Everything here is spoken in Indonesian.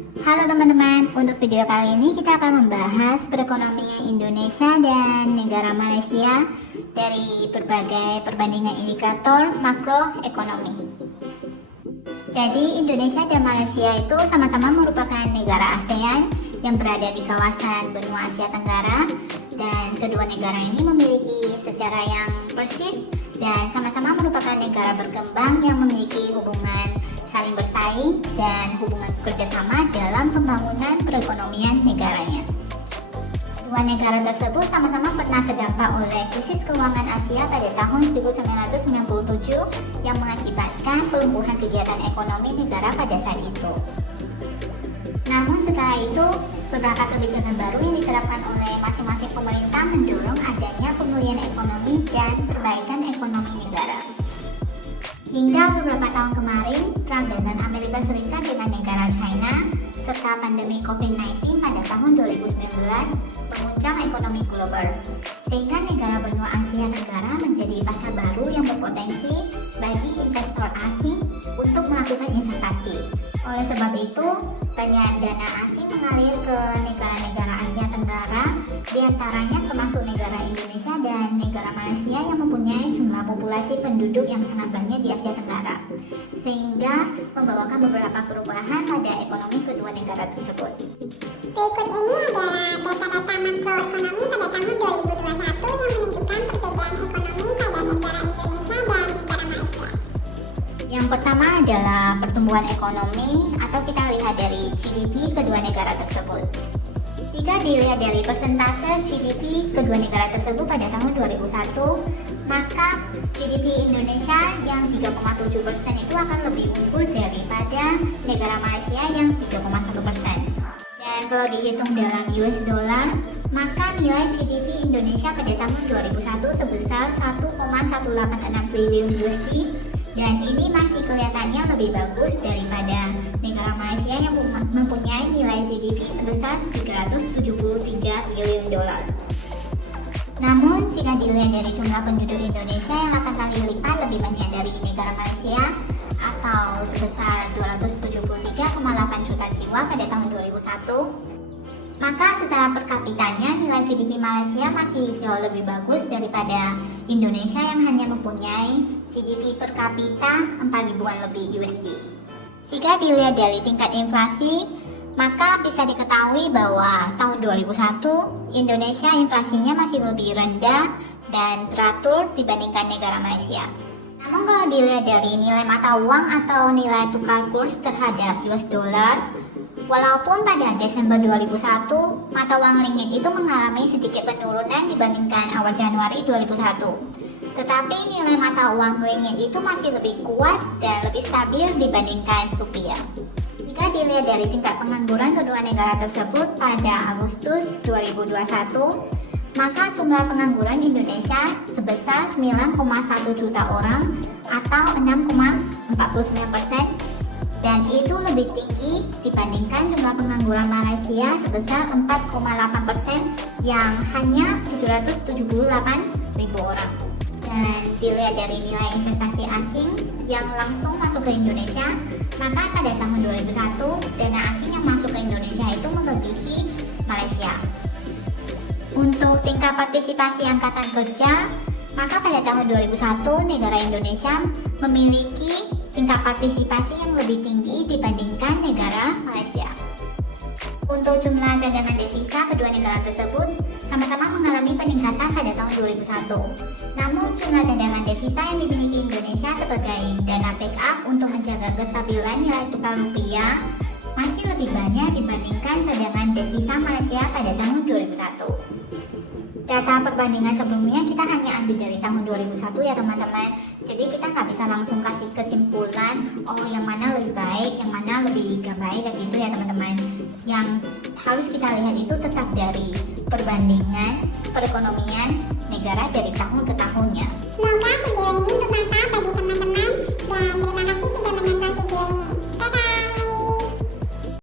Halo teman-teman, untuk video kali ini kita akan membahas perekonomian Indonesia dan negara Malaysia dari berbagai perbandingan indikator makroekonomi. Jadi Indonesia dan Malaysia itu sama-sama merupakan negara ASEAN yang berada di kawasan benua Asia Tenggara, dan kedua negara ini memiliki sejarah yang persis dan sama-sama merupakan negara berkembang yang memiliki hubungan saling bersaing dan hubungan kerjasama dalam pembangunan perekonomian negaranya. Dua negara tersebut sama-sama pernah terdampak oleh krisis keuangan Asia pada tahun 1997 yang mengakibatkan pelumpuhan kegiatan ekonomi negara pada saat itu. Namun setelah itu, beberapa kebijakan baru yang diterapkan oleh masing-masing pemerintah mendorong adanya pemulihan ekonomi dan perbaikan ekonomi negara. Hingga beberapa tahun kemarin, perang dagang Amerika Serikat dengan negara China, serta pandemi COVID-19 pada tahun 2019 menguncang ekonomi global, sehingga negara benua Asia Tenggara menjadi pasar baru yang berpotensi bagi investor asing untuk melakukan investasi. Oleh sebab itu, banyak dana asing mengalir ke negara-negara Asia Tenggara, diantaranya termasuk negara Indonesia dan negara Malaysia yang mempunyai jumlah populasi penduduk yang sangat banyak di Asia Tenggara, sehingga membawakan beberapa perubahan pada ekonomi kedua negara tersebut. Berikut ini adalah data-data makroekonomi pada tahun 2021 yang menunjukkan perbedaan ekonomi pada negara Indonesia dan negara Malaysia. Yang pertama adalah pertumbuhan ekonomi, atau kita lihat dari GDP kedua negara tersebut. Jika dilihat dari persentase GDP kedua negara tersebut pada tahun 2001, maka GDP Indonesia yang 3,7% itu akan lebih unggul daripada negara Malaysia yang 3,1%. Dan kalau dihitung dalam US dollar, maka nilai GDP Indonesia pada tahun 2001 sebesar 1,186 triliun USD, dan ini masih kelihatannya lebih bagus daripada negara Malaysia yang mempunyai nilai GDP sebesar 373 triliun dolar. Namun jika dilihat dari jumlah penduduk Indonesia yang 8 kali lipat lebih banyak dari negara Malaysia, atau sebesar 273,8 juta jiwa pada tahun 2001, maka secara per kapitanya nilai GDP Malaysia masih jauh lebih bagus daripada Indonesia yang hanya mempunyai GDP per kapita 4 ribuan lebih USD. Jika dilihat dari tingkat inflasi, maka bisa diketahui bahwa tahun 2001 Indonesia inflasinya masih lebih rendah dan teratur dibandingkan negara Malaysia. Namun kalau dilihat dari nilai mata uang atau nilai tukar kurs terhadap US dollar, walaupun pada Desember 2001 mata uang ringgit itu mengalami sedikit penurunan dibandingkan awal Januari 2001, tetapi nilai mata uang ringgit itu masih lebih kuat dan lebih stabil dibandingkan rupiah. Jika dilihat dari tingkat pengangguran kedua negara tersebut pada Agustus 2021, maka jumlah pengangguran Indonesia sebesar 9,1 juta orang atau 6,49%, dan itu lebih tinggi dibandingkan jumlah pengangguran Malaysia sebesar 4,8% yang hanya 778.000 orang. Dan dilihat dari nilai investasi asing yang langsung masuk ke Indonesia, maka pada tahun 2001 dana asing yang masuk ke Indonesia itu melebihi Malaysia. Untuk tingkat partisipasi angkatan kerja, maka pada tahun 2001 negara Indonesia memiliki tingkat partisipasi yang lebih tinggi dibandingkan negara Malaysia. Untuk jumlah cadangan devisa kedua negara tersebut sama-sama mengalami peningkatan pada tahun 2001. Namun jumlah cadangan devisa yang dimiliki Indonesia sebagai dana backup untuk menjaga kestabilan nilai tukar rupiah masih lebih banyak dibandingkan cadangan devisa Malaysia pada tahun 2001. Data perbandingan sebelumnya kita hanya ambil dari tahun 2001 ya teman-teman. Jadi kita nggak bisa langsung kasih kesimpulan, oh yang mana lebih baik, yang mana lebih gak baik, kayak gitu ya teman-teman. Yang harus kita lihat itu tetap dari perbandingan perekonomian negara dari tahun ke tahunnya. Semoga video ini bermanfaat